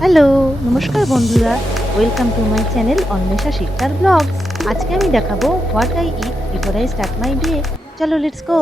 হ্যালো, নমস্কার বন্ধুরা। Welcome to my channel Anwesha Sikdar vlogs. আজকে আমি দেখাবো what I eat before I start my day. চলো লেটস গো।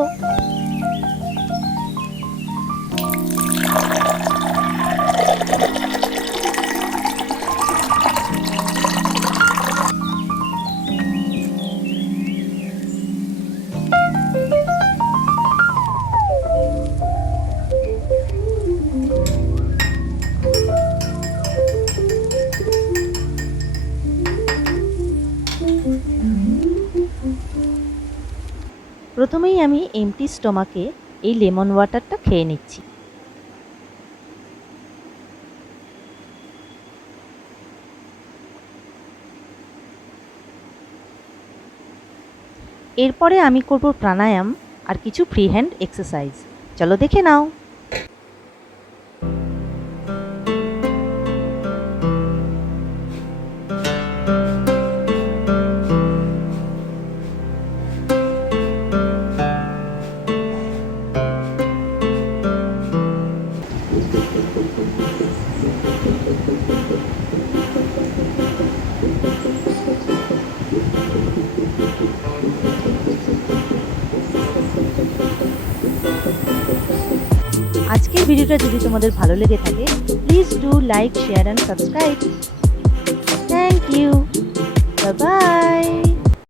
প্রথমেই আমি এমটি স্টমাকে এই লেমন ওয়াটারটা খেয়ে নিচ্ছি। এরপরে আমি করব প্রাণায়াম আর কিছু ফ্রি হ্যান্ড এক্সারসাইজ। চলো দেখে নাও। আজকের ভিডিওটা যদি তোমাদের ভালো লেগে থাকে, please do like, share and subscribe. Thank you. Bye by.